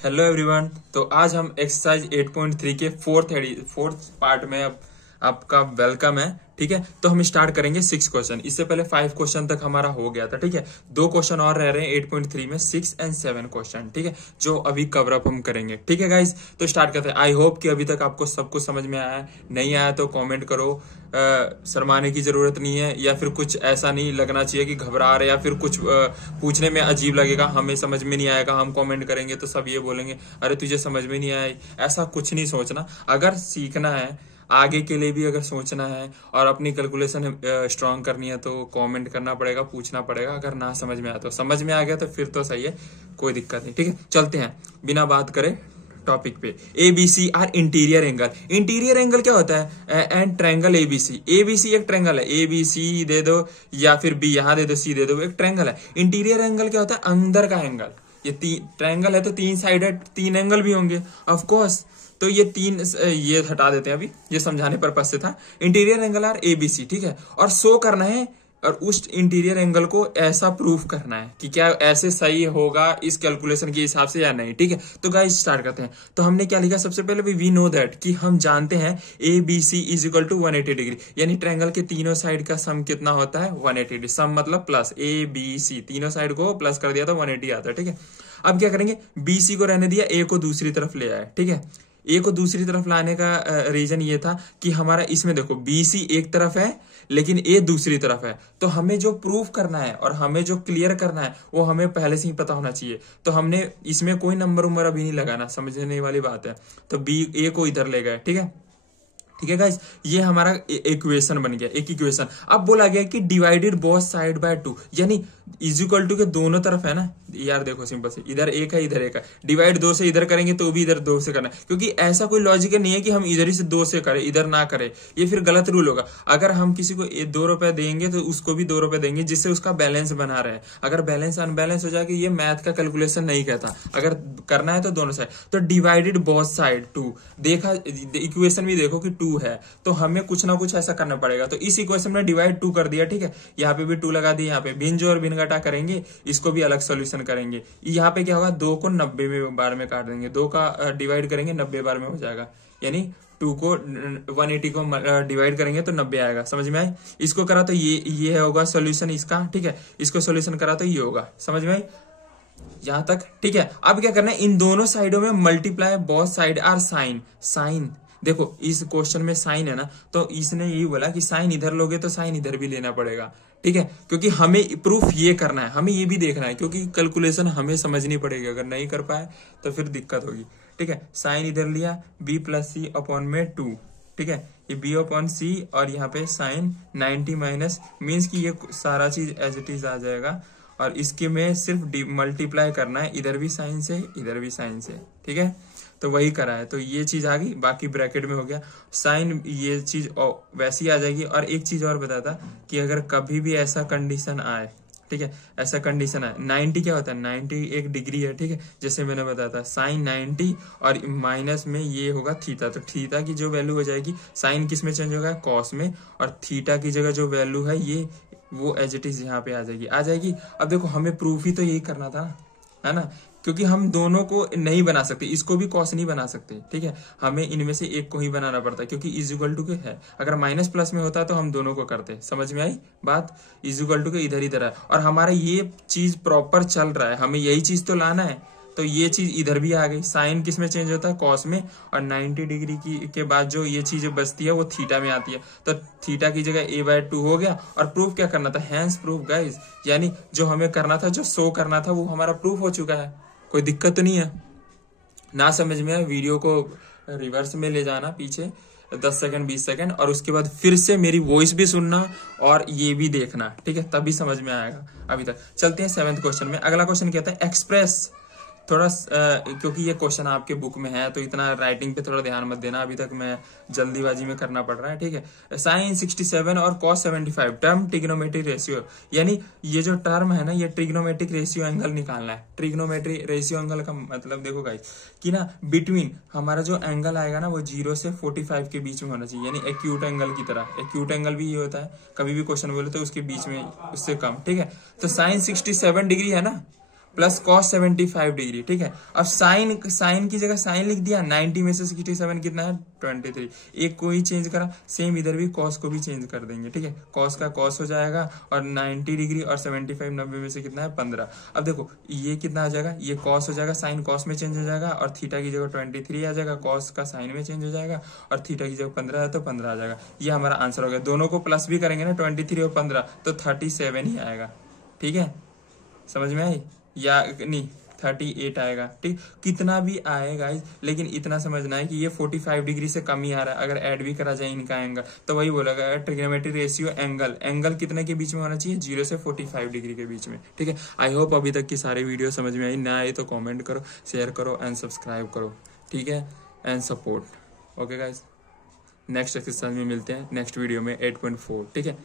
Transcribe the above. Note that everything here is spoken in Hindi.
Hello everyone. तो आज हम एक्सरसाइज 8.3 के फोर्थ पार्ट में अब आपका वेलकम है। ठीक है, तो हम स्टार्ट करेंगे 6 क्वेश्चन। इससे पहले 5 क्वेश्चन तक हमारा हो गया था। ठीक है, 2 क्वेश्चन और रह रहे हैं 8.3 में, 6 एंड 7 क्वेश्चन। ठीक है, जो अभी कवर अप हम करेंगे। ठीक है गाइज, तो स्टार्ट करते हैं। आई होप कि अभी तक आपको सब कुछ समझ में आया है। नहीं आया तो कमेंट करो। शर्माने की जरूरत नहीं है, या फिर कुछ ऐसा नहीं लगना चाहिए कि घबरा रहे, या फिर कुछ पूछने में अजीब लगेगा, हमें समझ में नहीं आएगा, हम कमेंट करेंगे तो सब ये बोलेंगे अरे तुझे समझ में नहीं आया। ऐसा कुछ नहीं सोचना। अगर सीखना है, आगे के लिए भी अगर सोचना है और अपनी कैलकुलेशन स्ट्रांग करनी है तो कमेंट करना पड़ेगा, पूछना पड़ेगा। अगर ना समझ में आया तो, समझ में आ गया तो फिर तो सही है, कोई दिक्कत नहीं। ठीक है, चलते हैं बिना बात करे टॉपिक पे। ABC are interior angle. Interior angle क्या होता है? And triangle ABC. एबीसी एक ट्रायंगल है, एबीसी दे दो या फिर बी यहां दे दो, सी दे दो, एक ट्रायंगल है। इंटीरियर एंगल क्या होता है? अंदर का एंगल। ये ट्रायंगल है तो 3 साइडेड 3 एंगल भी होंगे ऑफ कोर्स। तो ये हटा देते हैं, अभी ये समझाने पर्पज से था। Interior angle are ABC. ठीक है, और शो करना है और उस इंटीरियर एंगल को ऐसा प्रूफ करना है कि क्या ऐसे सही होगा इस कैलकुलेशन के हिसाब से या नहीं। ठीक है, तो गाइस स्टार्ट करते हैं। तो हमने क्या लिखा? सबसे पहले वी नो दैट, कि हम जानते हैं A B C is equal to 180 degree. यानी ट्रायंगल के तीनों साइड का सम कितना होता है? 180 डिग्री। सम मतलब प्लस, ए बी सी तीनों साइड को प्लस कर दिया तो 180 आता है। ठीक है, अब क्या करेंगे? बी सी को रहने दिया, ए को दूसरी तरफ ले आए। ठीक है, ए को दूसरी तरफ लाने का रीजन ये था कि हमारा इसमें देखो बी सी एक तरफ है लेकिन ए दूसरी तरफ है, तो हमें जो प्रूफ करना है और हमें जो क्लियर करना है वो हमें पहले से ही पता होना चाहिए। तो हमने इसमें कोई नंबर उम्र अभी नहीं लगाना, समझने वाली बात है। तो बी ए को इधर ले गए। ठीक है, ठीक है गाइस, ये हमारा इक्वेशन बन गया, एक इक्वेशन। अब बोला गया कि डिवाइडेड बोथ साइड बाय 2, यानी इज इक्वल टू के दोनों तरफ है ना यार। देखो सिंपल से, इधर एक है इधर एक है, डिवाइड 2 से इधर करेंगे तो भी इधर 2 से करना है, क्योंकि ऐसा कोई लॉजिक नहीं है कि हम इधर ही से 2 से करें इधर ना करें। ये फिर गलत रूल होगा। अगर हम किसी को 2 रुपए देंगे तो उसको भी 2 रुपए देंगे, जिससे उसका बैलेंस बना रहे। अगर बैलेंस अनबैलेंस हो जाएगा, ये मैथ का कैलकुलेशन नहीं कहता। अगर करना है तो दोनों साइड, तो डिवाइडेड बोथ साइड 2। देखा इक्वेशन भी देखो कि 2 है, तो हमें कुछ ना कुछ ऐसा करना पड़ेगा। तो इस इक्वेशन में डिवाइड 2 कर दिया। ठीक है, यहाँ पे भी 2 लगा दिया, यहाँ पे भिन्न जोड़ भिन्न घटा करेंगे, इसको भी अलग सोल्यूशन करेंगे। यहाँ पे क्या होगा? 2 को 90 बार में काट देंगे, 2 का डिवाइड करेंगे 90 बार में हो जाएगा। यानी 2 को 180 को डिवाइड करेंगे तो 90 आएगा। समझ में आई? इसको करा तो ये होगा सोल्यूशन इसका। ठीक है, इसको सोल्यूशन करा तो ये होगा। समझ में आई यहां तक? ठीक है, अब क्या करना है? इन दोनों साइडों में multiply both side are sine. Sine देखो, इस क्वेश्चन में साइन है ना, तो इसने यही बोला कि साइन इधर लोगे तो साइन इधर भी लेना पड़ेगा। ठीक है, क्योंकि हमें प्रूफ ये करना है, हमें ये भी देखना है, क्योंकि कैलकुलेशन हमें समझनी पड़ेगी। अगर नहीं कर पाए तो फिर दिक्कत होगी। ठीक है, साइन इधर लिया, बी प्लस सी अपॉन में 2। ठीक है, ये बी अपॉन सी और यहाँ पे साइन 90 माइनस मीन्स की ये सारा चीज एज इट इज आ जाएगा, और इसके में सिर्फ मल्टीप्लाई करना है, इधर भी साइन से इधर भी साइन से। ठीक है, तो वही करा है, तो ये चीज आ गई, बाकी ब्रैकेट में हो गया साइन, ये चीज वैसी आ जाएगी। और एक चीज और बताता कि अगर कभी भी ऐसा कंडीशन आए, ठीक है, ऐसा कंडीशन आए, 90 क्या होता है? 90 एक डिग्री है। ठीक है, जैसे मैंने बताया था साइन 90 और माइनस में ये होगा थीटा, तो थीटा की जो वैल्यू हो जाएगी, साइन किस में चेंज होगा? कॉस में, और थीटा की जगह जो वैल्यू है ये वो एज इट इज यहाँ पे आ जाएगी। अब देखो, हमें प्रूफ ही तो यही करना था, है ना, क्योंकि हम दोनों को नहीं बना सकते, इसको भी कॉस नहीं बना सकते। ठीक है, हमें इनमें से एक को ही बनाना पड़ता है, क्योंकि इज इक्वल टू के है। अगर माइनस प्लस में होता तो हम दोनों को करते। समझ में आई बात? इज इक्वल टू के इधर इधर है, और हमारा ये चीज प्रॉपर चल रहा है, हमें यही चीज तो लाना है। तो ये चीज इधर भी आ गई, साइन किस में चेंज होता है? कॉस में, और 90 डिग्री के बाद जो ये चीज बचती है वो थीटा में आती है, तो थीटा की जगह a/2 हो गया। और प्रूफ क्या करना था? हैंस प्रूफ गाइज, यानी जो हमें करना था, जो शो करना था, वो हमारा प्रूफ हो चुका है। कोई दिक्कत तो नहीं है ना? समझ में? वीडियो को रिवर्स में ले जाना पीछे 10 सेकंड 20 सेकंड, और उसके बाद फिर से मेरी वॉइस भी सुनना और ये भी देखना। ठीक है, तभी समझ में आएगा। अभी तक चलते हैं 7th क्वेश्चन में। अगला क्वेश्चन कहता है एक्सप्रेस। थोड़ा क्योंकि ये क्वेश्चन आपके बुक में है तो इतना राइटिंग पे थोड़ा ध्यान मत देना, अभी तक मैं जल्दीबाजी में करना पड़ रहा है। ठीक है, साइन 67 और कॉस 75 टर्म ट्रिग्नोमेट्रिक रेशियो, यानी ये जो टर्म है ना, ये ट्रिग्नोमेट्रिक रेशियो एंगल निकालना है। ट्रिग्नोमेट्रिक रेशियो एंगल का मतलब देखो गाइस कि ना, बिटवीन हमारा जो एंगल आएगा ना वो 0 से 45 के बीच में होना चाहिए, यानी एक्यूट एंगल की तरह। एक्यूट एंगल भी ये होता है, कभी भी क्वेश्चन बोले तो उसके बीच में, उससे कम। ठीक है, तो साइन 67 डिग्री है ना, प्लस कॉस 75 डिग्री, ठीक है। अब साइन की जगह साइन लिख दिया, 90 में से 67 कितना है 23, एक को ही चेंज करा, सेम इधर भी कॉस को भी चेंज कर देंगे, ठीक है। कॉस का कॉस हो जाएगा और 90 डिग्री और 75 90 में से कितना है 15। अब देखो ये कितना आ जाएगा, ये कॉस हो जाएगा, साइन कॉस में चेंज हो जाएगा और थीटा की जगह 23 आ जाएगा, कॉस का साइन में चेंज हो जाएगा और थीटा की जगह 15 है तो 15 आ जाएगा। ये हमारा आंसर हो गया। दोनों को प्लस भी करेंगे ना 23 और 15 तो 37 ही आएगा, ठीक है। समझ में आई या नहीं, 38 आएगा, ठीक। कितना भी आए गाइस, लेकिन इतना समझना है कि ये 45 डिग्री से कम ही आ रहा है। अगर ऐड भी करा जाए इनका एंगल तो वही बोलेगा ट्रिग्नोमेट्री रेशियो एंगल कितने के बीच में होना चाहिए, 0 से 45 डिग्री के बीच में, ठीक है। आई होप अभी तक की सारी वीडियो समझ में आई। ना आई तो कॉमेंट करो, शेयर करो एंड सब्सक्राइब करो, ठीक है, and support. Okay guys, next exercise में मिलते हैं नेक्स्ट वीडियो में 8.4, ठीक है।